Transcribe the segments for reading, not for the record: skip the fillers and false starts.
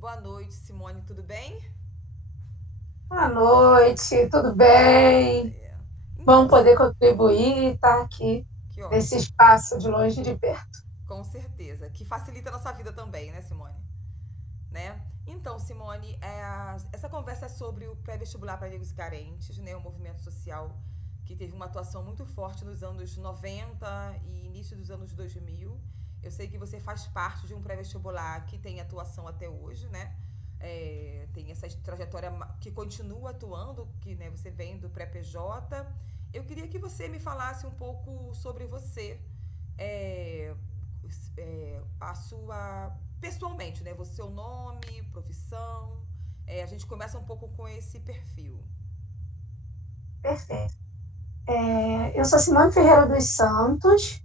Boa noite, Simone, tudo bem? Boa noite, tudo bem? É, Bom Então, poder contribuir, estar aqui que nesse ótimo, espaço de longe e de perto. com certeza. Que facilita a nossa vida também, né, Simone? Né? Então, Simone, essa conversa é sobre o pré-vestibular para negros e carentes, né? Um movimento social que teve uma atuação muito forte nos anos 90 e início dos anos 2000. Eu sei que você faz parte de um pré-vestibular que tem atuação até hoje, né? Tem essa trajetória que continua atuando, que né, você vem do pré-PJ. Eu queria que você me falasse um pouco sobre você, é, a sua pessoalmente, né? Você, seu nome, profissão. A gente começa um pouco com esse perfil. Perfeito. Eu sou Simone Ferreira dos Santos,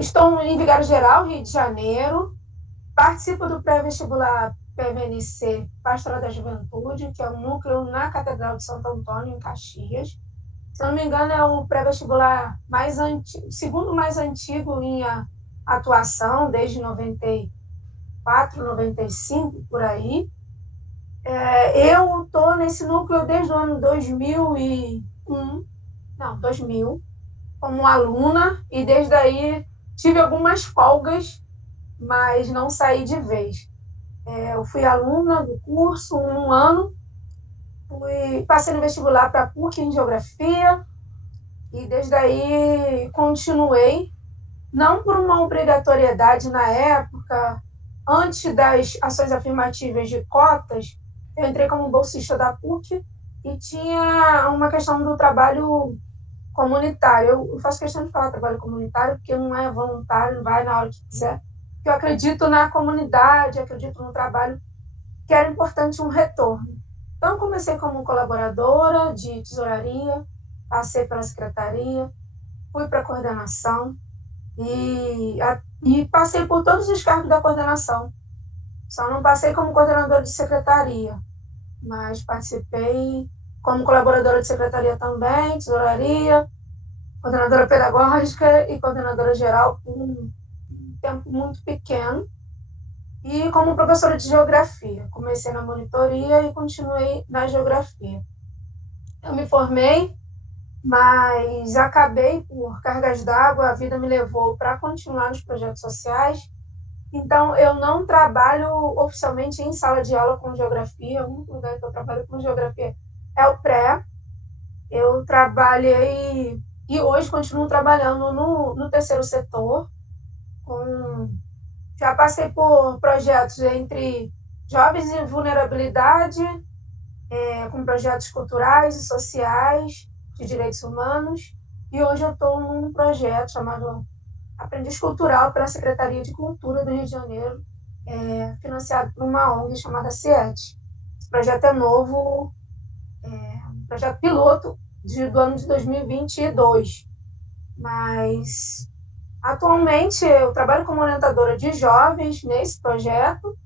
estou em Vigário Geral, Rio de Janeiro, participo do pré-vestibular PVNC Pastoral da Juventude, que é um núcleo na Catedral de Santo Antônio, em Caxias. Se não me engano, é o pré-vestibular mais antigo, segundo mais antigo em atuação, desde 94, 95, por aí. Eu estou nesse núcleo desde o ano 2001, não, 2000, como aluna, e desde aí tive algumas folgas, mas não saí de vez. Eu fui aluna do curso um ano, passei no vestibular para a PUC em Geografia, e desde aí continuei, não por uma obrigatoriedade na época, antes das ações afirmativas de cotas, eu entrei como bolsista da PUC e tinha uma questão do trabalho comunitário. Eu faço questão de falar trabalho comunitário porque não é voluntário, vai na hora que quiser. Eu acredito na comunidade, acredito no trabalho, que era importante um retorno. Então, comecei como colaboradora de tesouraria, passei pela secretaria, fui para a coordenação, e passei por todos os cargos da coordenação. Só não passei como coordenadora de secretaria, mas participei como colaboradora de secretaria também, tesouraria, coordenadora pedagógica e coordenadora geral por um tempo muito pequeno. E como professora de geografia. Comecei na monitoria e continuei na geografia. Eu me formei, mas acabei por cargas d'água, a vida me levou para continuar nos projetos sociais. Então, eu não trabalho oficialmente em sala de aula com geografia. O único lugar que eu trabalho com geografia é o pré. Eu trabalhei e hoje continuo trabalhando no terceiro setor. Com, já passei por projetos entre jovens em vulnerabilidade, com projetos culturais e sociais de direitos humanos. E hoje eu estou num projeto chamado Aprendiz Cultural pela Secretaria de Cultura do Rio de Janeiro, financiado por uma ONG chamada CIET. Esse projeto é novo, um projeto piloto do ano de 2022, mas atualmente eu trabalho como orientadora de jovens nesse projeto,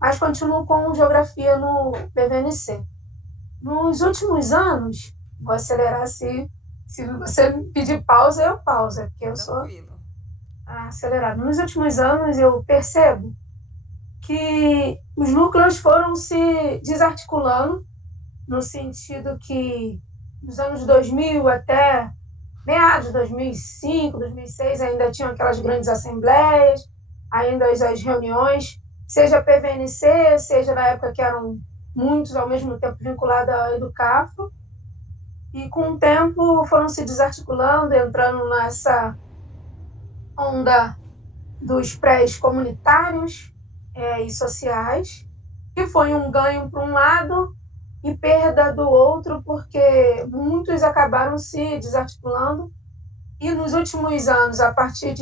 mas continuo com geografia no PVNC. Nos últimos anos, vou acelerar se você me pedir pausa, eu pausa, porque eu sou Tranquilo. acelerada. Nos últimos anos, eu percebo que os núcleos foram se desarticulando, no sentido que, nos anos 2000 até meados de 2005, 2006, ainda tinham aquelas grandes assembleias, ainda as reuniões, seja PVNC, seja na época que eram muitos ao mesmo tempo vinculados à Educafro, e com o tempo foram se desarticulando, entrando nessa onda dos prés comunitários e sociais, que foi um ganho para um lado e perda do outro, porque muitos acabaram se desarticulando. E nos últimos anos, a partir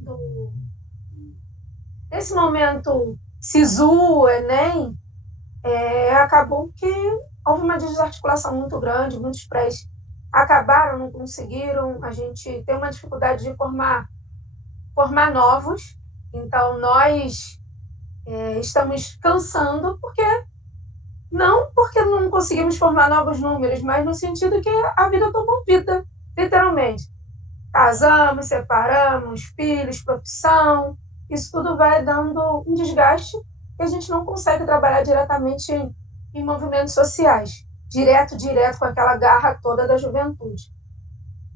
do, desse momento SISU, Enem, acabou que houve uma desarticulação muito grande, muitos prés acabaram, não conseguiram, a gente tem uma dificuldade de formar novos, então nós estamos cansando, porque não conseguimos formar novos números, mas no sentido que a vida tomou vida, literalmente. Casamos, separamos, filhos, profissão, isso tudo vai dando um desgaste e a gente não consegue trabalhar diretamente em movimentos sociais, direto com aquela garra toda da juventude.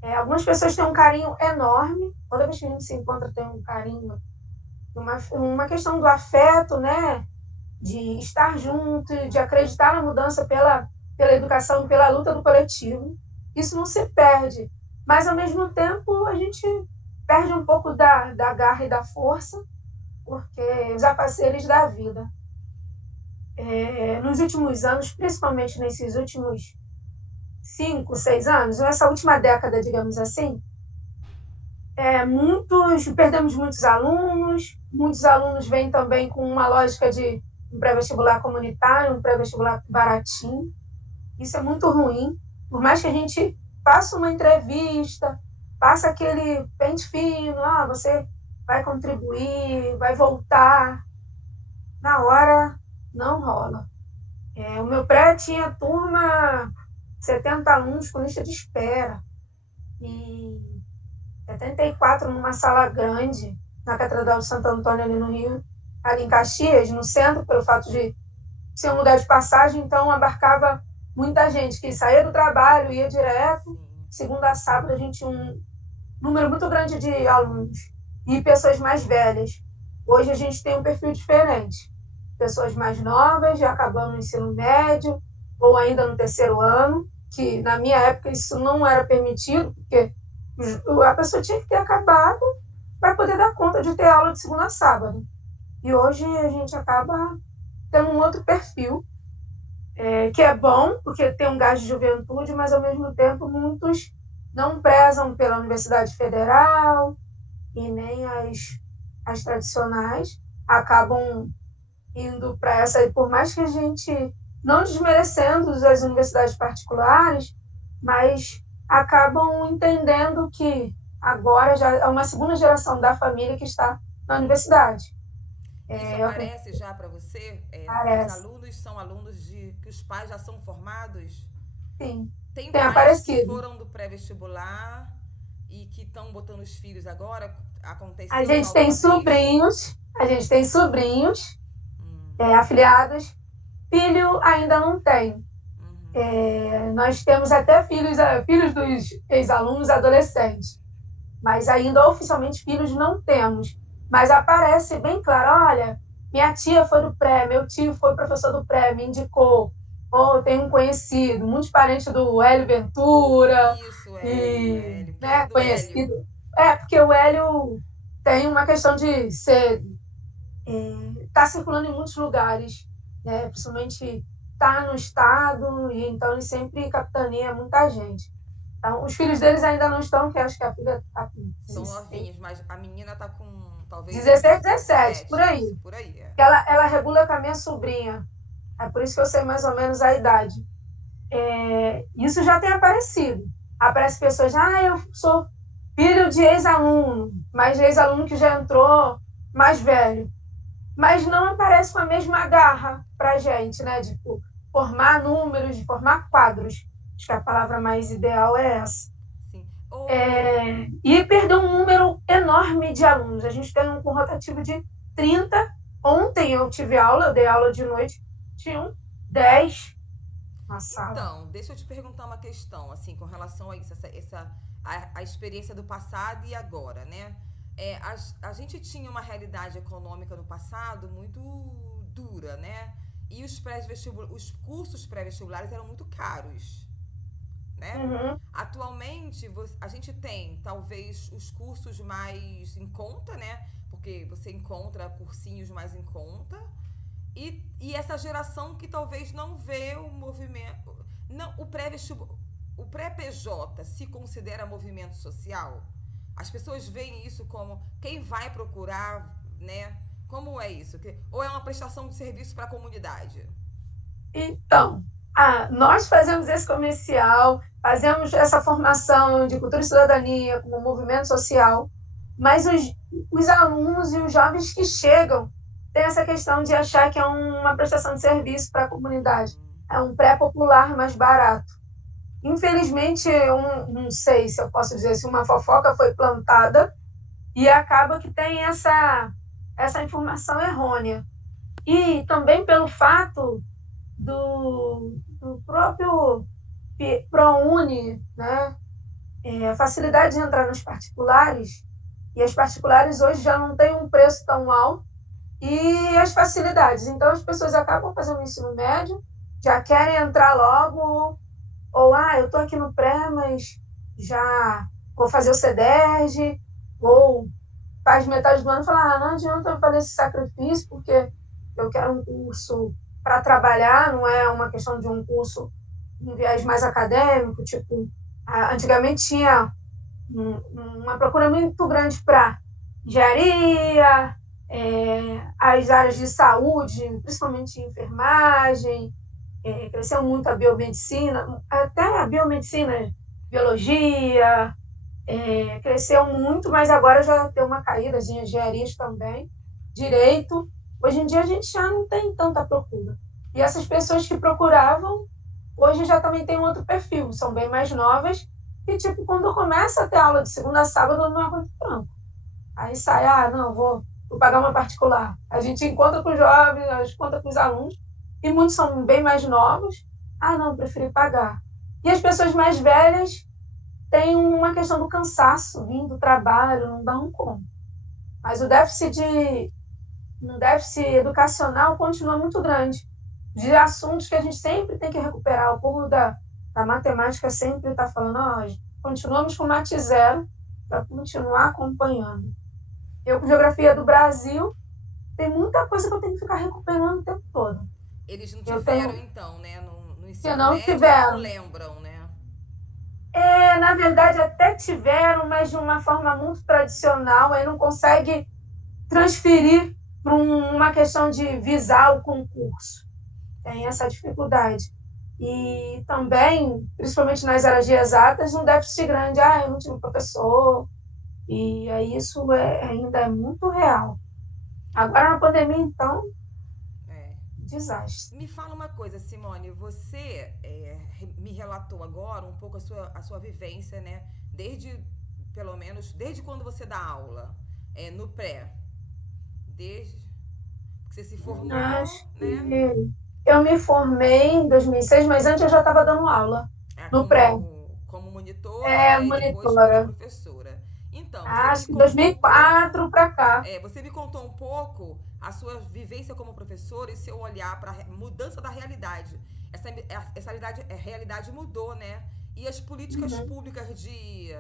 Algumas pessoas têm um carinho enorme, toda vez que a gente se encontra tem um carinho, uma questão do afeto, né? De estar junto, de acreditar na mudança pela educação e pela luta do coletivo. Isso não se perde, mas ao mesmo tempo a gente perde um pouco da garra e da força, porque os afazeres da vida. Nos últimos anos, principalmente nesses últimos 5, 6 anos, nessa última década, digamos assim, perdemos muitos alunos vêm também com uma lógica de um pré-vestibular comunitário, um pré-vestibular baratinho. Isso é muito ruim. Por mais que a gente faça uma entrevista, faça aquele pente fino, você vai contribuir, vai voltar, na hora não rola. O meu pré tinha turma 70 alunos com lista de espera e 74 numa sala grande na Catedral de Santo Antônio ali no Rio, ali em Caxias, no centro, pelo fato de ser um lugar de passagem, então abarcava muita gente que saía do trabalho, ia direto. Segunda a sábado a gente tinha um número muito grande de alunos e pessoas mais velhas. Hoje a gente tem um perfil diferente. Pessoas mais novas, já acabando o ensino médio ou ainda no terceiro ano, que na minha época isso não era permitido, porque a pessoa tinha que ter acabado para poder dar conta de ter aula de segunda a sábado. E hoje a gente acaba tendo um outro perfil, que é bom, porque tem um gás de juventude, mas ao mesmo tempo muitos não prezam pela Universidade Federal e nem as tradicionais, acabam indo para essa, e por mais que a gente, não desmerecendo as universidades particulares, mas acabam entendendo que agora já é uma segunda geração da família que está na universidade. Isso aparece já para você? Os Parece. alunos são alunos que os pais já são formados? Sim, Tem tem pais que aparecido. foram do pré-vestibular e que estão botando os filhos agora? A Aconteceu já gente tem alguma vez? sobrinhos afiliados, filho ainda não tem. Nós temos até filhos dos ex-alunos adolescentes, mas ainda oficialmente filhos não temos. Mas aparece bem claro, olha, minha tia foi do pré, meu tio foi professor do pré, me indicou, ou tem um conhecido, muitos parentes do Hélio Ventura, Isso, e, Hélio, né, querido Hélio. conhecido. Porque o Hélio tem uma questão de ser, tá circulando em muitos lugares, né, principalmente está no estado, e então ele sempre capitaneia muita gente. Então, os filhos deles ainda não estão, que acho que a filha está com São 16, novinhos, mas a menina tá com talvez uns 16, 17, por 17, aí. isso, por aí. Ela regula com a minha sobrinha. É por isso que eu sei mais ou menos a idade. Isso já tem aparecido. Aparece pessoas, eu sou filho de ex-aluno, mas de ex-aluno que já entrou mais velho. Mas não aparece com a mesma garra para a gente, né? De formar números, de formar quadros. Acho que a palavra mais ideal é essa. Sim. E perdeu um número enorme de alunos. A gente tem um rotativo de 30. Ontem eu tive aula, eu dei aula de noite, tinham 10 na sala. Então, deixa eu te perguntar uma questão, assim, com relação a isso, a experiência do passado e agora, né? A gente tinha uma realidade econômica no passado muito dura, né? E os cursos pré-vestibulares eram muito caros, né? Uhum. Atualmente, a gente tem talvez os cursos mais em conta, né? Porque você encontra cursinhos mais em conta. E essa geração que talvez não vê o movimento. Não, o pré-PJ se considera movimento social? As pessoas veem isso como quem vai procurar, né? Como é isso? Ou é uma prestação de serviço para a comunidade? Então, nós fazemos esse comercial, fazemos essa formação de cultura e cidadania como movimento social, mas os alunos e os jovens que chegam têm essa questão de achar que é uma prestação de serviço para a comunidade. É um pré-popular mais barato. Infelizmente, eu não sei se eu posso dizer se uma fofoca foi plantada e acaba que tem essa informação errônea. E também pelo fato do próprio ProUni, né? A facilidade de entrar nos particulares, e as particulares hoje já não têm um preço tão alto, e as facilidades. Então, as pessoas acabam fazendo o ensino médio, já querem entrar logo, ou, eu estou aqui no pré, mas já vou fazer o CEDERJ, ou faz metade do ano e fala, não adianta eu fazer esse sacrifício, porque eu quero um curso para trabalhar, não é uma questão de um curso em viés mais acadêmico, tipo, antigamente tinha uma procura muito grande para engenharia, as áreas de saúde, principalmente enfermagem, cresceu muito a biomedicina, até a biomedicina, biologia, cresceu muito, mas agora já deu uma caída, as engenharias também, direito. Hoje em dia a gente já não tem tanta procura. E essas pessoas que procuravam, hoje já também tem um outro perfil, são bem mais novas, e tipo, quando começa a ter aula de segunda a sábado, não é muito tempo. Aí sai, não, vou pagar uma particular. A gente encontra com os jovens, a gente encontra com os alunos, e muitos são bem mais novos. Não, preferi pagar. E as pessoas mais velhas têm uma questão do cansaço, vindo do trabalho, não dá como. Mas um déficit educacional continua muito grande, de assuntos que a gente sempre tem que recuperar. O povo da matemática sempre está falando, continuamos com mate zero para continuar acompanhando. Eu, com geografia do Brasil, tem muita coisa que eu tenho que ficar recuperando o tempo todo. Eles não Eu tiveram, tenho então, né? No que ensino não médio, não tiveram. lembram, né? Na verdade, até tiveram, mas de uma forma muito tradicional, aí não consegue transferir para uma questão de visar o concurso. Tem essa dificuldade. E também, principalmente nas áreas de exatas, um déficit grande. Eu não tive professor. E aí isso ainda é muito real. Agora, na pandemia, então, É. desastre. Me fala uma coisa, Simone. Você me relatou agora um pouco a sua vivência, né? Desde, pelo menos, desde quando você dá aula, no pré. Desde que você se formou, Acho né? que eu me formei em 2006, mas antes eu já estava dando aula no pré. Como monitora, né? E depois virou Monitora. professora. Então, Acho que em 2004 para cá. você me contou um pouco a sua vivência como professora e seu olhar para a mudança da realidade. Realidade mudou, né? E as políticas Uhum. públicas de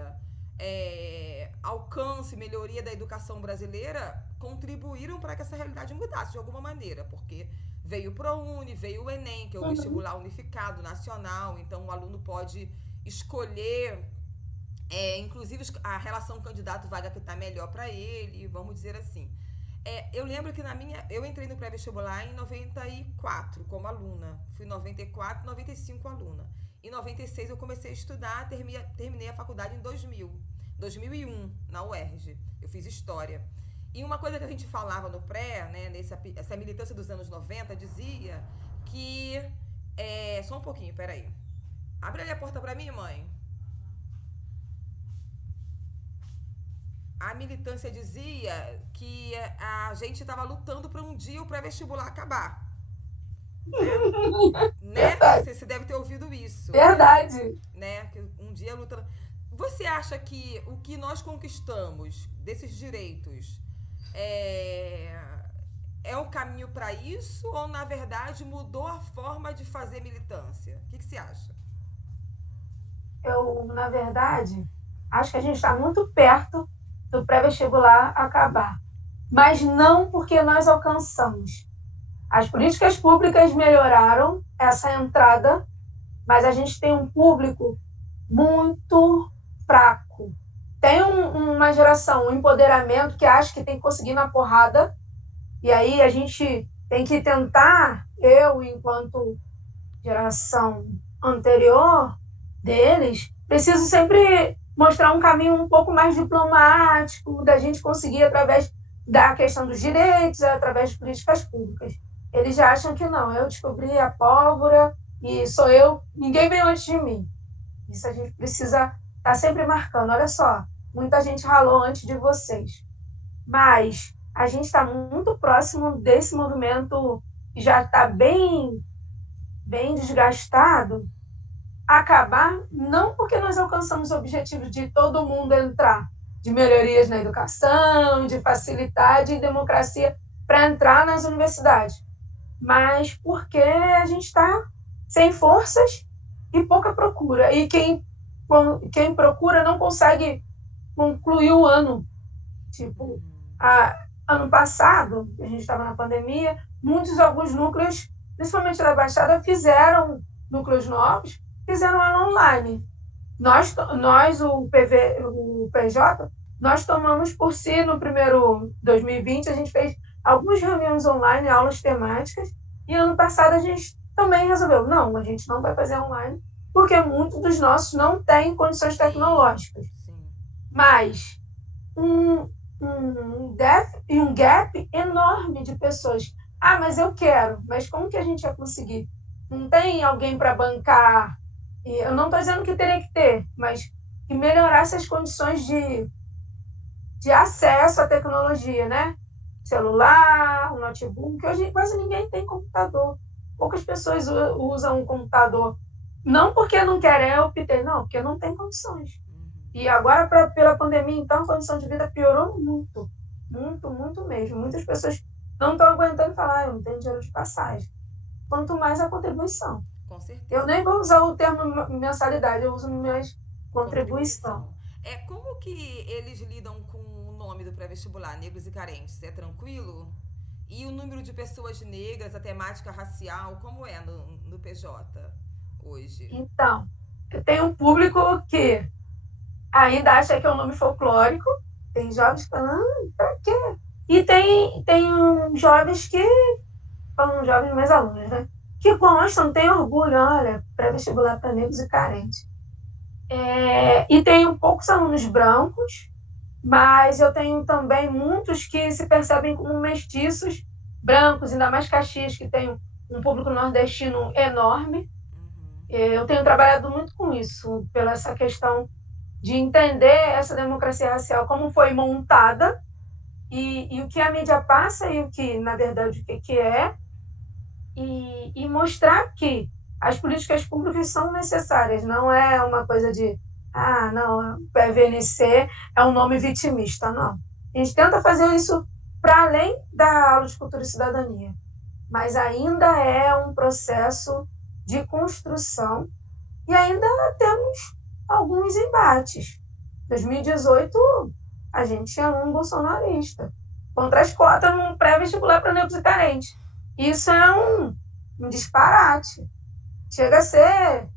alcance e melhoria da educação brasileira contribuíram para que essa realidade mudasse de alguma maneira, porque veio o ProUni, veio o Enem, que é o Uhum. vestibular unificado nacional, então o aluno pode escolher inclusive a relação candidato-vaga que está melhor para ele, vamos dizer assim. Eu lembro que eu entrei no pré-vestibular em 94 como aluna. Fui em 94, 95 aluna. Em 96 eu comecei a estudar, terminei a faculdade em 2001, na UERJ. Eu fiz História. E uma coisa que a gente falava no pré, né, essa militância dos anos 90, dizia que... só um pouquinho, peraí. Abre ali a porta para mim, mãe. A militância dizia que a gente estava lutando para um dia o pré-vestibular acabar. Né? Verdade. Você deve ter ouvido isso. Verdade. Né? Que um dia lutando. Você acha que o que nós conquistamos desses direitos é um caminho para isso ou, na verdade, mudou a forma de fazer militância? O que você acha? Eu, na verdade, acho que a gente está muito perto do pré-vestibular acabar. Mas não porque nós alcançamos. As políticas públicas melhoraram essa entrada, mas a gente tem um público muito fraco. Tem uma geração, um empoderamento que acha que tem que conseguir na porrada, e aí a gente tem que tentar, eu, enquanto geração anterior deles, preciso sempre mostrar um caminho um pouco mais diplomático, da gente conseguir através da questão dos direitos, através de políticas públicas. Eles já acham que não, eu descobri a pólvora e sou eu, ninguém veio antes de mim. Isso a gente precisa estar sempre marcando. Olha só, muita gente ralou antes de vocês. Mas a gente está muito próximo desse movimento que já está bem desgastado, acabar, não porque nós alcançamos o objetivo de todo mundo entrar, de melhorias na educação, de facilidade e democracia para entrar nas universidades, mas porque a gente está sem forças e pouca procura. E quem procura não consegue concluir o ano. Tipo, ano passado, a gente estava na pandemia, alguns núcleos, principalmente da Baixada, fizeram núcleos novos, fizeram ela online. Nós o PJ, nós tomamos por si no primeiro 2020, a gente fez algumas reuniões online, aulas temáticas, e ano passado a gente também resolveu, não, a gente não vai fazer online, porque muitos dos nossos não têm condições tecnológicas. Sim. Mas um gap enorme de pessoas. Ah, mas eu quero, mas como que a gente vai conseguir? Não tem alguém para bancar. Eu não estou dizendo que teria que ter, mas que melhorasse as condições de acesso à tecnologia, né? Celular, um notebook. Hoje quase ninguém tem computador. Poucas pessoas usam um computador. Não porque não querem optar, não, porque não tem condições. E agora, pela pandemia, então, a condição de vida piorou muito. Muito, muito mesmo. Muitas pessoas não estão aguentando falar, eu não tenho dinheiro de passagem. Quanto mais a contribuição. Com certeza. Eu nem vou usar o termo mensalidade, eu uso minhas contribuição. Como que eles lidam com o nome do pré-vestibular, negros e carentes? É tranquilo? E o número de pessoas negras, a temática racial, como é no PJ hoje? Então, eu tenho um público que ainda acha que é um nome folclórico. Tem jovens que falam, pra quê? E tem jovens que falam, jovens mais alunos, né? Que gostam, têm orgulho, olha, pré-vestibular para negros e carentes. E tenho poucos alunos brancos, mas eu tenho também muitos que se percebem como mestiços, brancos, ainda mais Caxias, que tem um público nordestino enorme. Eu tenho trabalhado muito com isso, pela essa questão de entender essa democracia racial, como foi montada, e o que a mídia passa, e o que, na verdade, o que é, e mostrar que as políticas públicas são necessárias, não é uma coisa de, não, o PVNC é um nome vitimista, não. A gente tenta fazer isso para além da aula de cultura e cidadania, mas ainda é um processo de construção e ainda temos alguns embates. Em 2018, a gente tinha um bolsonarista contra as cotas num pré-vestibular para negros e carentes. Isso é um disparate. Chega a ser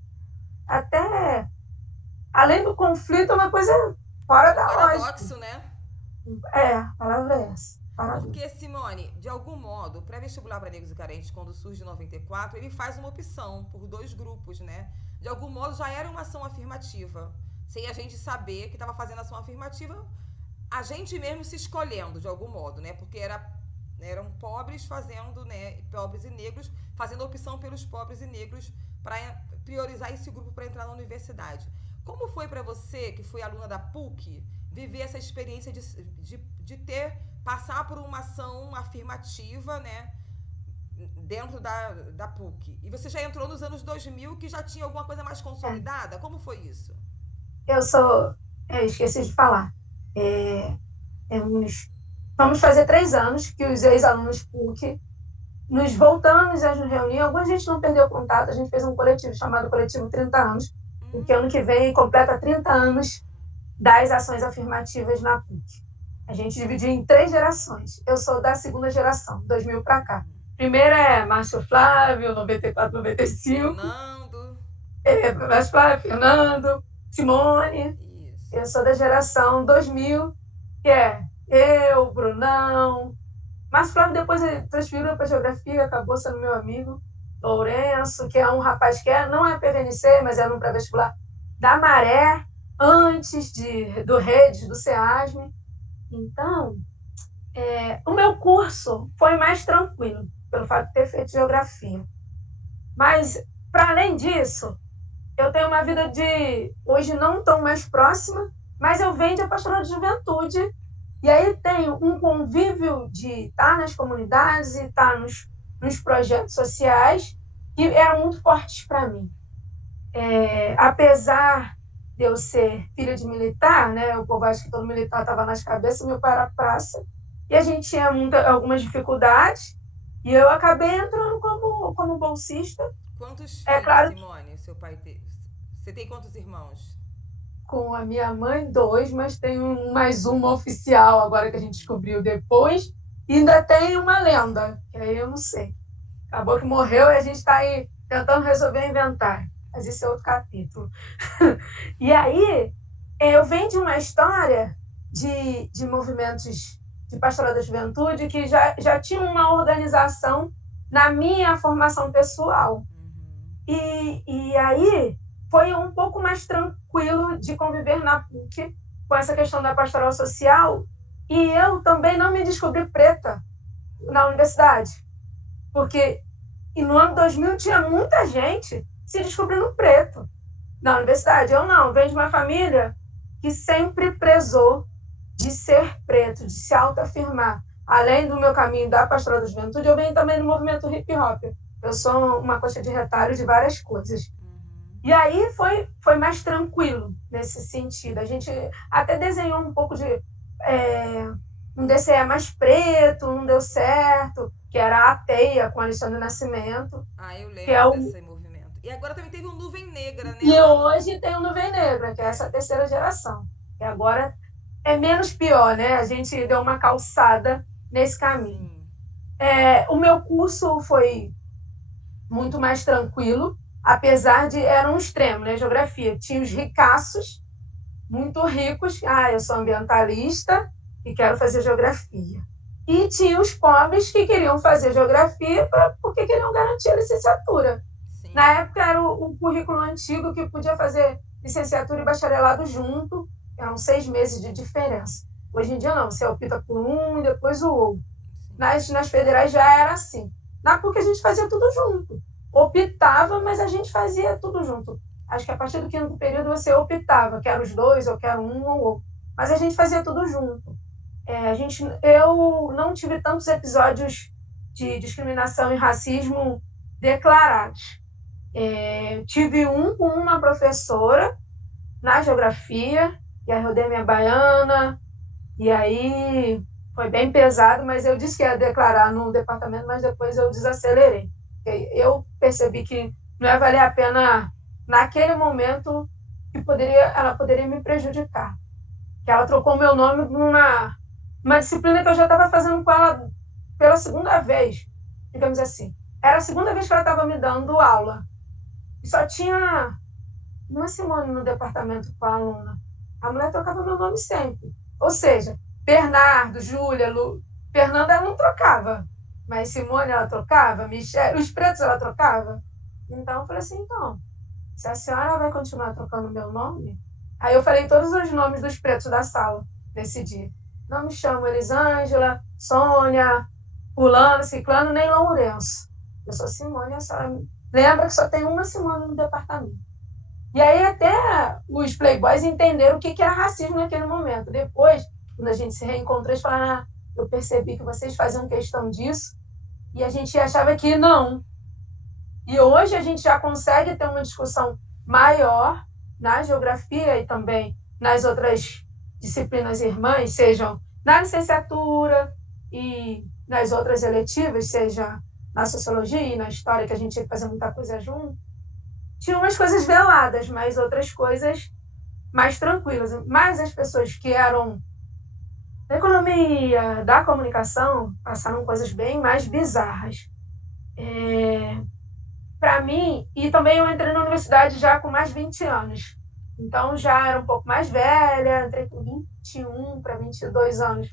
até, além do conflito, uma coisa fora da lógica. Paradoxo, né? A palavra é essa. Porque, Simone, de algum modo, o pré-vestibular para negros e carentes, quando surge em 94, ele faz uma opção por dois grupos, né? De algum modo, já era uma ação afirmativa. Sem a gente saber que estava fazendo ação afirmativa, a gente mesmo se escolhendo, de algum modo, né? Porque eram pobres fazendo, né? Pobres e negros fazendo a opção pelos pobres e negros para priorizar esse grupo para entrar na universidade. Como foi para você, que foi aluna da PUC, viver essa experiência de passar por uma ação afirmativa, né, dentro da PUC? E você já entrou nos anos 2000, que já tinha alguma coisa mais consolidada? Como foi isso? Eu esqueci de falar. Vamos fazer 3 anos que os ex-alunos PUC nos voltamos a nos reunir. Alguma gente não perdeu contato, a gente fez um coletivo chamado Coletivo 30 Anos, porque ano que vem completa 30 anos das ações afirmativas na PUC. A gente dividiu em 3 gerações. Eu sou da segunda geração, 2000 para cá. Primeira é Márcio Flávio, 94, 95. Fernando. Márcio Flávio, Fernando, Simone. Isso. Eu sou da geração 2000, que é eu, Brunão. Márcio Flávio depois transferiu para geografia, acabou sendo meu amigo. Lourenço, que é um rapaz que não é PVNC, mas era um pré-vestibular da Maré, antes do Redes, do SEASME. Então, o meu curso foi mais tranquilo, pelo fato de ter feito geografia. Mas, para além disso, eu tenho uma vida hoje não tão mais próxima, mas eu venho de a pastoral de juventude E aí tem um convívio de estar nas comunidades e estar nos projetos sociais que eram muito fortes para mim. Apesar de eu ser filha de militar, né, o povo acha que todo militar estava nas cabeças, meu pai era praça, e a gente tinha algumas dificuldades, e eu acabei entrando como bolsista. Quantos É filhos, claro, Simone, seu pai teve? Você tem quantos irmãos? com a minha mãe, dois, mas tem mais uma oficial agora que a gente descobriu depois, e ainda tem uma lenda, que aí eu não sei. Acabou que morreu e a gente está aí tentando resolver inventar. Mas isso é outro capítulo. E aí, eu venho de uma história de movimentos de pastoral da juventude que já tinha uma organização na minha formação pessoal. E aí foi um pouco mais tranquilo de conviver na PUC com essa questão da pastoral social. E eu também não me descobri preta na universidade, porque no ano 2000 tinha muita gente se descobrindo preto na universidade. Eu não, venho de uma família que sempre prezou de ser preto, de se autoafirmar. Além do meu caminho da pastoral da juventude, eu venho também do movimento hip hop. Eu sou uma coxa de retalho de várias coisas. E aí foi mais tranquilo nesse sentido. A gente até desenhou um pouco de um DCE mais preto, não deu certo, que era a Teia com Alexandre Nascimento, Ah, eu que é lembro o desse movimento. E agora também teve o Nuvem Negra, né? e Lá hoje no. tem o Nuvem Negra, que é essa terceira geração. E agora é menos pior, né? A gente deu uma calçada nesse caminho. Sim. O meu curso foi muito mais tranquilo, apesar de era um extremo, né? Geografia. Tinha os ricaços, muito ricos. Ah, eu sou ambientalista e quero fazer geografia. E tinha os pobres que queriam fazer geografia porque queriam garantir a licenciatura. Sim. Na época era o currículo antigo que podia fazer licenciatura e bacharelado junto, eram 6 meses de diferença. Hoje em dia não, você opta por um e depois o outro. Sim. Nas federais já era assim. Na PUC a gente fazia tudo junto. Optava, mas a gente fazia tudo junto. Acho que a partir do quinto período você optava, quero os dois, ou quero um ou outro. Mas a gente fazia tudo junto. Eu não tive tantos episódios de discriminação e racismo declarados. Tive um com uma professora na geografia, e aí rodei minha baiana, e aí foi bem pesado, mas eu disse que ia declarar no departamento, mas depois eu desacelerei. Eu percebi que não ia valer a pena, naquele momento, que ela poderia me prejudicar. Que ela trocou meu nome numa disciplina que eu já estava fazendo com ela pela segunda vez, digamos assim. Era a segunda vez que ela estava me dando aula. E só tinha uma Simone no departamento com a aluna. A mulher trocava meu nome sempre. Ou seja, Bernardo, Júlia, Lu. Fernanda ela não trocava. Mas Simone ela trocava, Michelle, os pretos ela trocava. Então eu falei assim, então, se a senhora vai continuar trocando meu nome. Aí eu falei todos os nomes dos pretos da sala nesse dia. Não me chamo Elisângela, Sônia, Fulano, Ciclano, nem Lourenço. Eu sou Simone, a senhora lembra que só tem uma Simone no departamento. E aí até os playboys entenderam o que era racismo naquele momento. Depois, quando a gente se reencontrou, eles falaram, eu percebi que vocês faziam questão disso, e a gente achava que não. E hoje a gente já consegue ter uma discussão maior na geografia e também nas outras disciplinas irmãs, sejam na licenciatura e nas outras eletivas, seja na sociologia e na história, que a gente tinha que fazer muita coisa junto. Tinha umas coisas veladas, mas outras coisas mais tranquilas. Mas as pessoas que eram da economia, da comunicação, passaram coisas bem mais bizarras. Para mim, e também eu entrei na universidade já com mais de 20 anos. Então já era um pouco mais velha, entrei com 21 para 22 anos.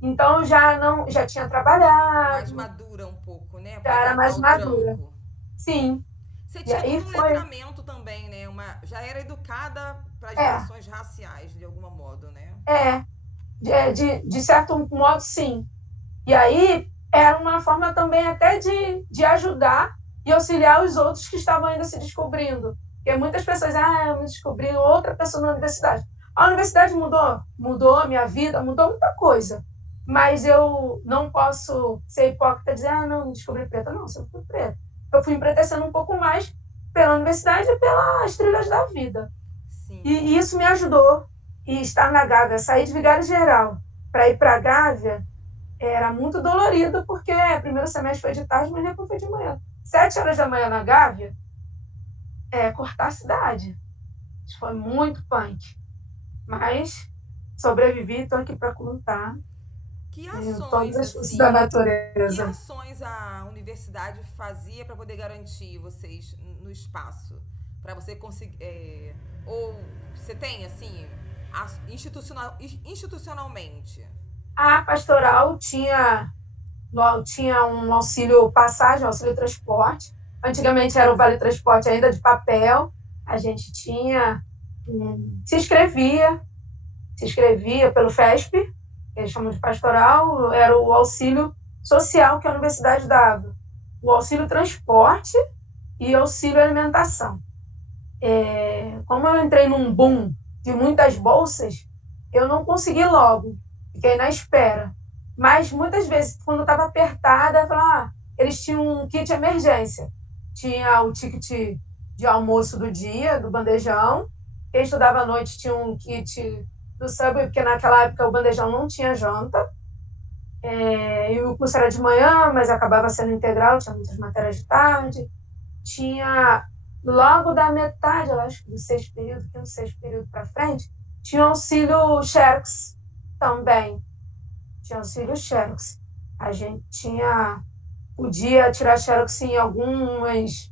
Então já tinha Mais trabalhado, madura um pouco, né? Para já era aguentar mais o madura. tranco. Sim. Você E tinha aí todo um foi. letramento também, né? Já era educada para as É, relações raciais, de algum modo, né? é. De certo modo, sim. E aí era uma forma também até de ajudar e auxiliar os outros que estavam ainda se descobrindo. Porque muitas pessoas, eu me descobri outra pessoa na universidade. A universidade mudou a minha vida, mudou muita coisa. Mas eu não posso ser hipócrita e dizer, não, me descobri preta. Não, eu sempre fui preta. Eu fui empretecendo um pouco mais pela universidade e pelas trilhas da vida. Sim. E isso me ajudou. E estar na Gávea, sair de Vigário Geral para ir para a Gávea, era muito dolorido, porque o primeiro semestre foi de tarde, mas depois foi de manhã. 7 horas da manhã na Gávea, cortar a cidade. Isso foi muito punk. Mas sobrevivi, estou aqui para contar. Que Todas ações, as forças da assim, que natureza. ações a universidade fazia para poder garantir vocês no espaço? Para você conseguir. Ou você tem, assim, institucionalmente? A pastoral tinha um auxílio passagem, auxílio transporte. Antigamente era o vale transporte ainda de papel. A gente tinha, se inscrevia pelo FESP, que eles chamam de pastoral, era o auxílio social que a universidade dava. O auxílio transporte e auxílio alimentação. Como eu entrei num boom de muitas bolsas, eu não consegui logo, fiquei na espera. Mas muitas vezes, quando estava apertada, eu falava, eles tinham um kit emergência. Tinha o ticket de almoço do dia, do bandejão. Quem estudava à noite tinha um kit do Subway, porque naquela época o bandejão não tinha janta. E o curso era de manhã, mas acabava sendo integral, tinha muitas matérias de tarde. Tinha, logo da metade, eu acho que do sexto período para frente, tinha auxílio Xerox também. Tinha auxílio Xerox. A gente podia tirar Xerox em algumas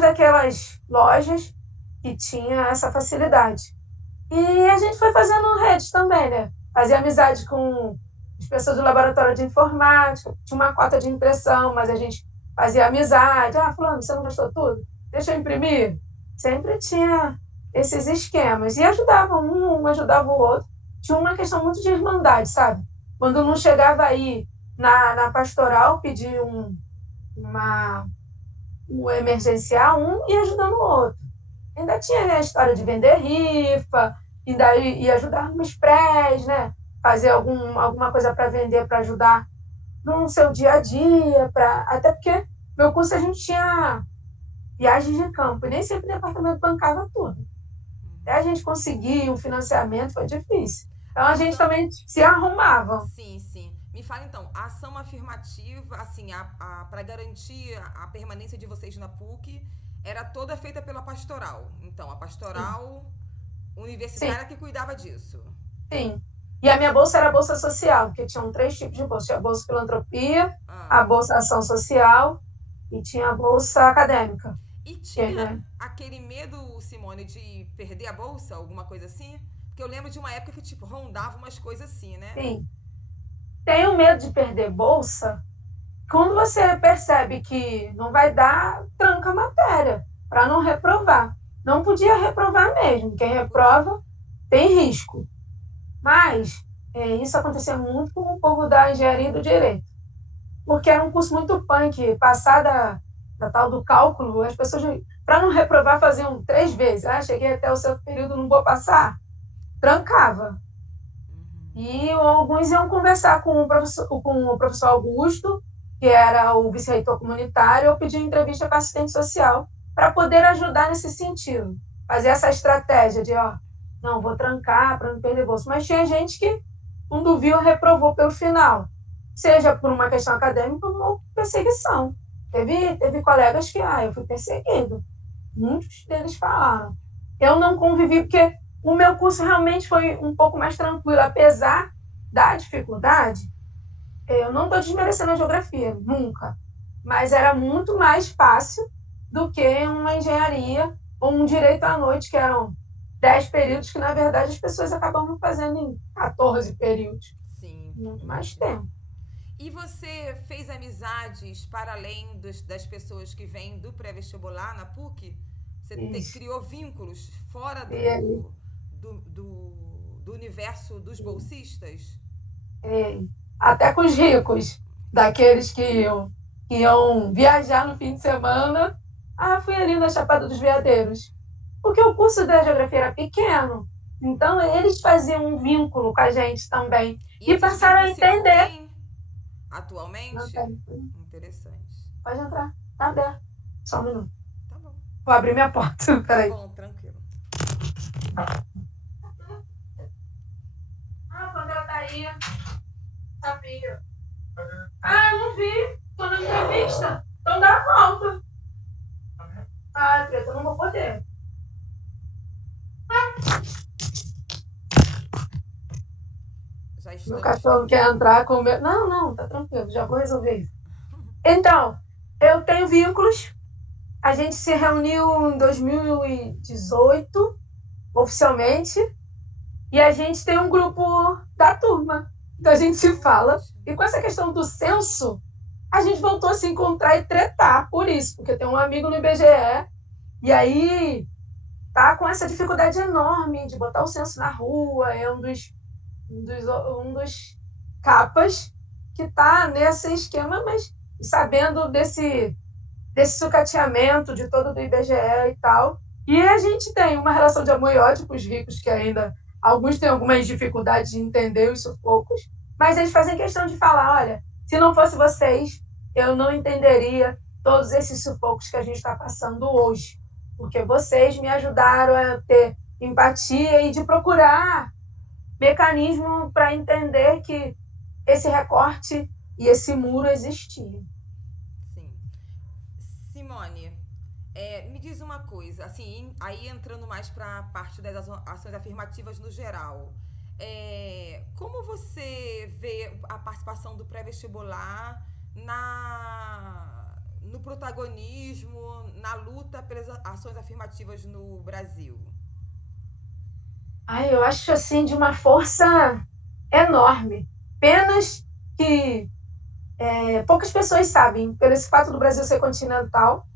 daquelas lojas que tinha essa facilidade. E a gente foi fazendo redes também, né? Fazia amizade com as pessoas do laboratório de informática, tinha uma cota de impressão, mas a gente fazia amizade. Fulano, você não gostou tudo? Deixa eu imprimir. Sempre tinha esses esquemas. E ajudava um ajudava o outro. Tinha uma questão muito de irmandade, sabe? Quando não chegava aí na pastoral, pedir um emergencial, um ia ajudando o outro. Ainda tinha a história de vender rifa, ainda ia ajudar nos prés, né? Fazer alguma coisa para vender, para ajudar no seu dia a dia, até porque meu curso a gente tinha viagens de campo, e nem sempre o departamento bancava tudo. Até a gente conseguir um financiamento foi difícil. Então a gente também se arrumava. Sim, sim. Me fala então, a ação afirmativa, assim, para garantir a permanência de vocês na PUC, era toda feita pela pastoral. Então, a pastoral universitária que cuidava disso. Sim. E a minha bolsa era a bolsa social, porque tinham 3 tipos de bolsa. Tinha a bolsa filantropia, a bolsa ação social e tinha a bolsa acadêmica. E tinha aquele medo, Simone, de perder a bolsa, alguma coisa assim? Porque eu lembro de uma época que, tipo, rondava umas coisas assim, né? Sim. Tenho medo de perder bolsa. Quando você percebe que não vai dar, tranca a matéria, para não reprovar. Não podia reprovar mesmo. Quem reprova tem risco. Mas isso acontecia muito com o povo da engenharia e do direito. Porque era um curso muito punk. Passar da tal do cálculo, as pessoas, para não reprovar, faziam 3 vezes. Cheguei até o seu período, não vou passar. Trancava. E alguns iam conversar com o professor Augusto, que era o vice-reitor comunitário, ou pedir entrevista para assistente social, para poder ajudar nesse sentido. Fazer essa estratégia de, não, vou trancar para não perder bolsa. Mas tinha gente que, quando viu, reprovou pelo final. Seja por uma questão acadêmica ou perseguição. Teve colegas que, eu fui perseguido. Muitos deles falaram. Eu não convivi, porque o meu curso realmente foi um pouco mais tranquilo, apesar da dificuldade. Eu não estou desmerecendo a geografia, nunca. Mas era muito mais fácil do que uma engenharia ou um direito à noite, que eram 10 períodos, que na verdade as pessoas acabavam fazendo em 14 períodos. Sim. Muito mais tempo. E você fez amizades para além das pessoas que vêm do pré-vestibular na PUC? Você criou vínculos fora do universo dos bolsistas? Até com os ricos, daqueles que iam viajar no fim de semana. Fui ali na Chapada dos Veadeiros. Porque o curso da geografia era pequeno. Então, eles faziam um vínculo com a gente também. E E esses passaram a vínculos se entender. mantêm Não atualmente? tem. Interessante. Pode entrar. Tá aberto. Só um minuto. Tá bom. Vou abrir minha porta. Tá Peraí. bom, tranquilo. Ah, quando ela tá aí, sabia. Ah, eu não vi. Tô na entrevista. Então dá a volta. Ah, Preta, eu não vou poder. Já Meu estamos cachorro quer terminando. entrar com o meu. Não, não, tá tranquilo. Já vou resolver isso. Então, eu tenho vínculos. A gente se reuniu em 2018, oficialmente. E a gente tem um grupo da turma. Então a gente se fala. E Ótimo. com essa questão do censo, a gente voltou a se encontrar e tretar por isso, porque tem um amigo no IBGE, e aí tá com essa dificuldade enorme de botar o censo na rua, é um dos capas que está nesse esquema, mas sabendo desse sucateamento de todo do IBGE e tal. E a gente tem uma relação de amor e ódio com os ricos, que ainda alguns têm algumas dificuldades de entender os sufocos, mas eles fazem questão de falar: olha, se não fosse vocês, eu não entenderia todos esses sufocos que a gente está passando hoje, porque vocês me ajudaram a ter empatia e de procurar mecanismo para entender que esse recorte e esse muro existiam. Sim. Simone, me diz uma coisa, assim, aí entrando mais para a parte das ações afirmativas no geral. Como você vê a participação do pré-vestibular no protagonismo, na luta pelas ações afirmativas no Brasil? Eu acho assim de uma força enorme. Penas que poucas pessoas sabem, pelo esse fato do Brasil ser continental,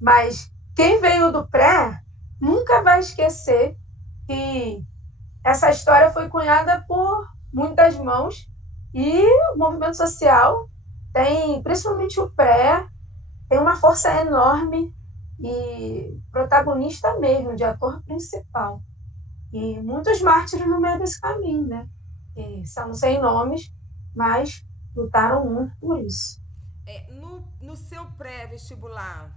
mas quem veio do pré nunca vai esquecer que essa história foi cunhada por muitas mãos e o movimento social tem, principalmente o pré, tem uma força enorme e protagonista mesmo, de ator principal. E muitos mártires no meio desse caminho, né? E são sem nomes, mas lutaram muito por isso. No seu pré-vestibular,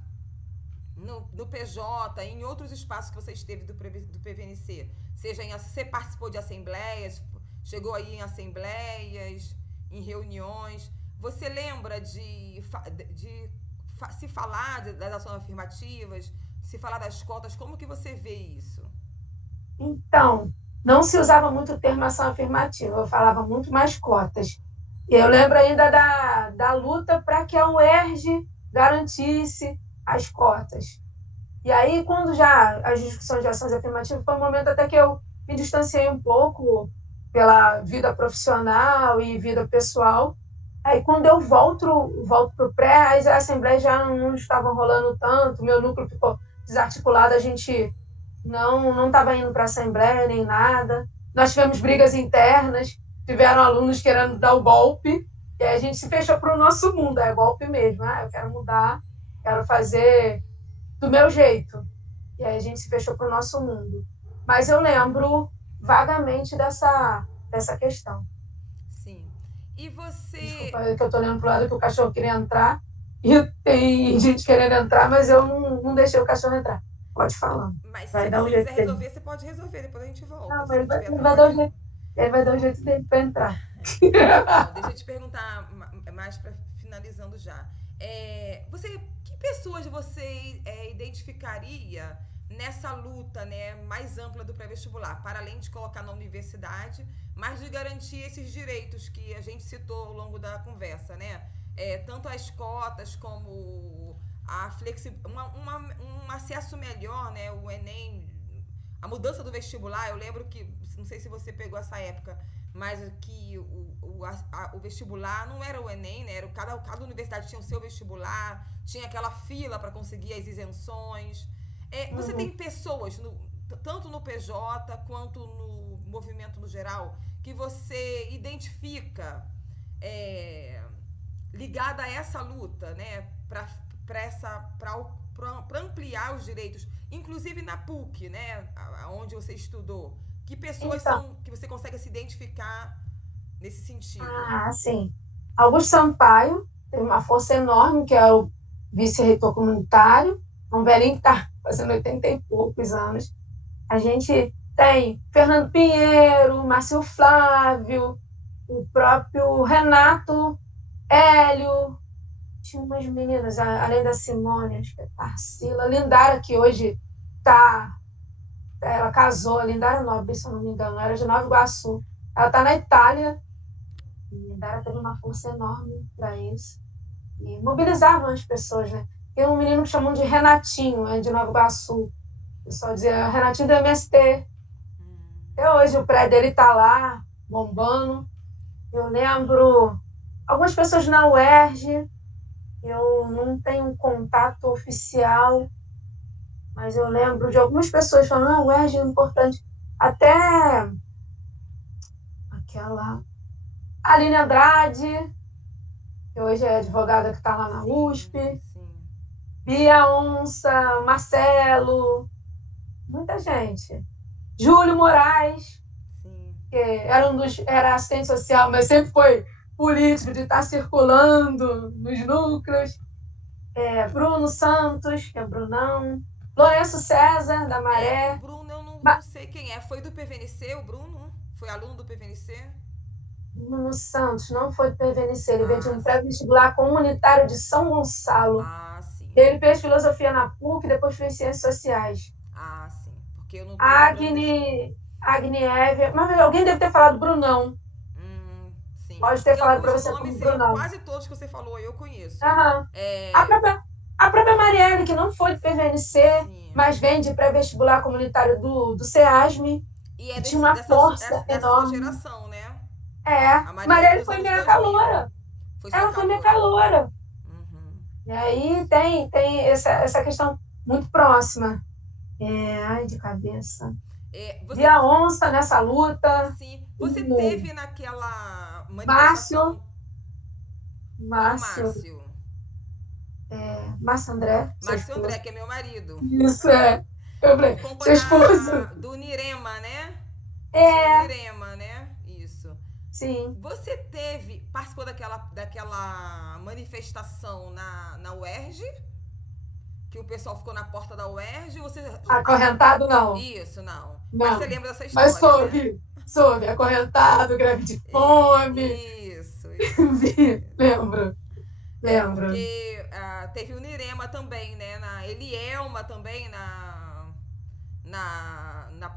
no PJ, em outros espaços que você esteve do PVNC, você participou de assembleias, chegou aí em assembleias, em reuniões, você lembra de se falar das ações afirmativas, se falar das cotas, como que você vê isso? Então, não se usava muito o termo ação afirmativa, eu falava muito mais cotas. E eu lembro ainda da luta para que a UERJ garantisse as cotas. E aí, quando já as discussões de ações afirmativas, foi um momento até que eu me distanciei um pouco pela vida profissional e vida pessoal. Aí, quando eu volto para o pré, as assembleias já não estavam rolando tanto, meu núcleo ficou desarticulado, a gente não estava indo para a assembleia nem nada. Nós tivemos brigas internas, tiveram alunos querendo dar o golpe, e aí a gente se fechou para o nosso mundo, é golpe mesmo. Eu quero mudar, quero fazer do meu jeito. E aí a gente se fechou para o nosso mundo. Mas eu lembro vagamente dessa questão. Sim. E você. Desculpa que eu estou olhando para o lado que o cachorro queria entrar, e tem gente querendo entrar, mas eu não deixei o cachorro entrar. Pode falar. Mas se Vai dar um você jeito quiser dele. resolver, você pode resolver, depois a gente volta, Não, se não estiver ele vai dar um atrapalhando. jeito. Ele vai dar um jeito dele para entrar. Então, deixa eu te perguntar mais para finalizando já. Que pessoas você identificaria nessa luta, né, mais ampla do pré-vestibular, para além de colocar na universidade, mas de garantir esses direitos que a gente citou ao longo da conversa, né? Tanto as cotas como um acesso melhor, né? O Enem, a mudança do vestibular. Eu lembro que, não sei se você pegou essa época, mas que o vestibular não era o Enem, né? Cada universidade tinha o seu vestibular, tinha aquela fila para conseguir as isenções. Você tem pessoas, tanto no PJ quanto no movimento no geral, que você identifica ligada a essa luta, né? Para ampliar os direitos, inclusive na PUC, né? Onde você estudou. Que pessoas Então, são que você consegue se identificar nesse sentido? sim. Augusto Sampaio teve uma força enorme, que é o vice-reitor comunitário, um velhinho que está fazendo 80 e poucos anos. A gente tem Fernando Pinheiro, Márcio Flávio, o próprio Renato Hélio. Tinha umas meninas, além da Simone, acho que é Tarsila, Lindara, que hoje está. Ela casou, a Lindara Nobre, se eu não me engano, era de Nova Iguaçu. Ela está na Itália, e Lindara teve uma força enorme para isso. E mobilizavam as pessoas, né? Tem um menino que chamam de Renatinho, de Nova Iguaçu. O pessoal dizia Renatinho do MST. Até hoje o prédio dele está lá, bombando. Eu lembro algumas pessoas na UERJ, eu não tenho um contato oficial, mas eu lembro de algumas pessoas falando, o UERJ é importante. Até aquela Aline Andrade, que hoje é advogada que está lá na Sim, USP, sim, Bia Onça, Marcelo, muita gente. Júlio Moraes, sim. que era assistente social, mas sempre foi político, de estar circulando nos núcleos. Bruno Santos, que é Brunão. Lourenço César, da O Maré. Bruno eu não Ma- sei quem é. Foi do PVNC, o Bruno? Foi aluno do PVNC? Bruno Santos não foi do PVNC, ele veio de Ah, um sim. pré-vestibular comunitário de São Gonçalo. Ah, sim. Ele fez filosofia na PUC, depois fez ciências sociais. Ah, sim. Porque eu não tô lembrando desse nome. Agni Eve, mas alguém deve ter falado Brunão. Sim. Pode ter Porque falado para os você como nomes eu Brunão. quase todos que você falou eu conheço. Aham. A É, própria, a própria Marielle, que não foi do PVNC, sim. mas vem de pré-vestibular comunitário do SEASME, E é que tinha uma dessa, força da sua enorme. geração, né? É, A Marielle é Marielle dos foi anos minha 2000. caloura. Foi sua Ela foi minha caloura. caloura. Uhum. E aí tem essa questão muito próxima. Ai, de cabeça. Vi Você, a onça nessa luta. sim, você O teve naquela Márcio, manifestação. Qual Márcio, Márcio? Márcio André, seu Márcio André, esposo. que é meu marido. Isso é. Eu falei, Por conta seu esposo. do Nirema, né? Professor É, Nirema, né? Isso. sim. Você participou daquela manifestação na UERJ? Que o pessoal ficou na porta da UERJ? Ou você estava. Acorrentado, não. Isso, não. Mas você Não. lembra dessa Mas história, né? soube, acorrentado, greve de fome. Isso. Vi, lembro, lembro. Porque teve o Nirema também, né? Elielma também na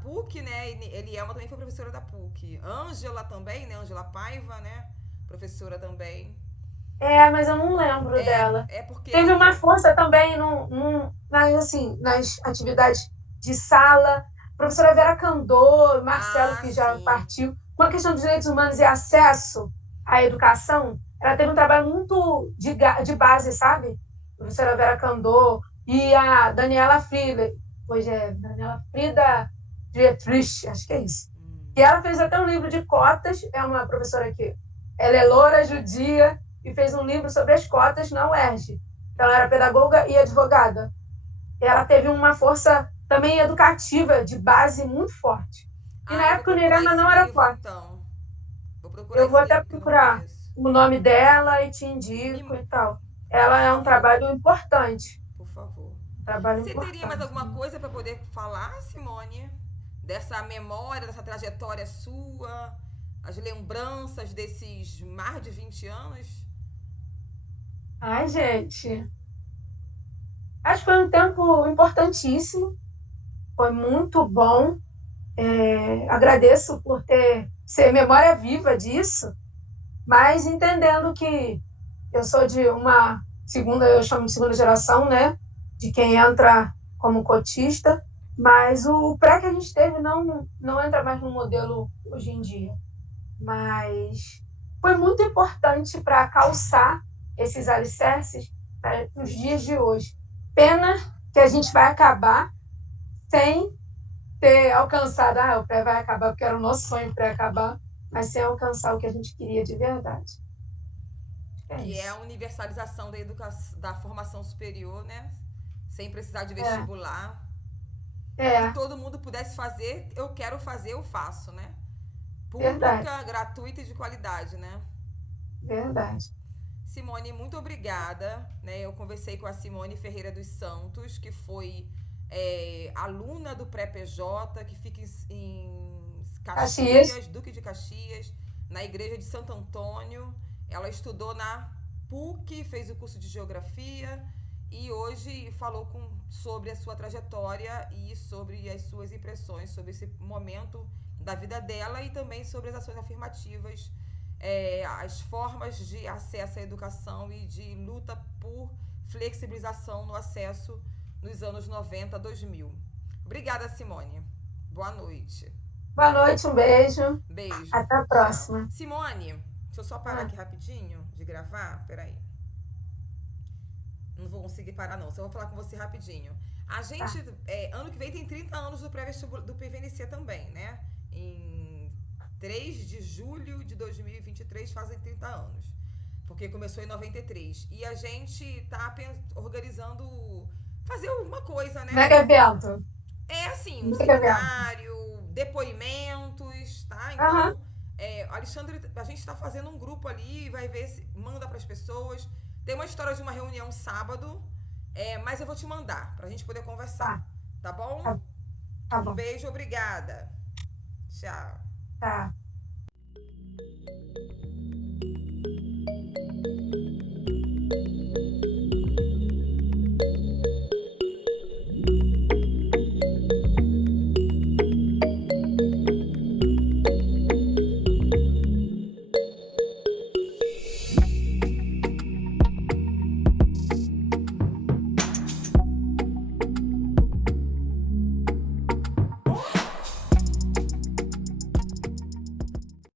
PUC, né? Elielma também foi professora da PUC. Ângela também, né? Ângela Paiva, né? Professora também. Mas eu não lembro dela. É porque Teve uma força também nas atividades de sala. Professora Vera Candor, Marcelo, Ah, que já sim. partiu, com a questão dos direitos humanos e acesso à educação, ela teve um trabalho muito de base, sabe? Professora Vera Candor e a Daniela Frida, hoje é Daniela Frida Dietrich, acho que é isso. E ela fez até um livro de cotas, é uma professora que ela é loura, judia, e fez um livro sobre as cotas na UERJ. Ela era pedagoga e advogada. Ela teve uma força também educativa de base muito forte. E na Eu vou época o procurar Nirema esse não era livro forte. então. Vou procurar Eu vou esse até livro que eu não procurar conheço. o nome dela e te Me, indico e tal. por Ela é um favor, trabalho importante. por favor. Um trabalho Você teria mais importante. alguma coisa para poder falar, Simone? Dessa memória, dessa trajetória sua, as lembranças desses mais de 20 anos? Ai, gente. Acho que foi um tempo importantíssimo. Foi muito bom. Agradeço por ser memória viva disso, mas entendendo que eu sou de uma segunda, eu chamo de segunda geração, né? De quem entra como cotista, mas o pré que a gente teve não entra mais no modelo hoje em dia. Mas foi muito importante para calçar esses alicerces para os dias de hoje. Pena que a gente vai acabar sem ter alcançado, o pré vai acabar, porque era o nosso sonho pré-acabar, mas sem alcançar o que a gente queria de verdade. É Que é a isso. universalização da educação, da formação superior, né? Sem precisar de É, vestibular. que É, todo mundo pudesse fazer, eu quero fazer, eu faço, né? verdade, Pública, gratuita e de qualidade, né? verdade. Simone, muito obrigada. Né? Eu conversei com a Simone Ferreira dos Santos, que foi aluna do pré-PJ, que fica em Caxias. Caxias, Duque de Caxias, na igreja de Santo Antônio. Ela estudou na PUC, fez o curso de Geografia e hoje falou sobre a sua trajetória e sobre as suas impressões sobre esse momento da vida dela e também sobre as ações afirmativas, as formas de acesso à educação e de luta por flexibilização no acesso nos anos 90 a 2000. Obrigada, Simone. Boa noite. Boa noite, um beijo. Beijo. Até a Tchau. próxima. Simone, deixa eu só parar Ah, aqui rapidinho de gravar. Peraí. Não vou conseguir parar, não. Só vou falar com você rapidinho. A tá. gente, ano que vem, tem 30 anos do pré-vestibular do PVNC também, né? Em 3 de julho de 2023 fazem 30 anos. Porque começou em 93. E a gente tá organizando fazer alguma coisa, né? Mega evento. É assim, um Mega evento. seminário, depoimentos, tá? Aham, Então, Alexandre, a gente está fazendo um grupo ali, vai ver se manda para as pessoas. Tem uma história de uma reunião sábado, mas eu vou te mandar pra gente poder tá, conversar, tá bom? tá, tá Um bom. beijo, obrigada. Tchau. Tá.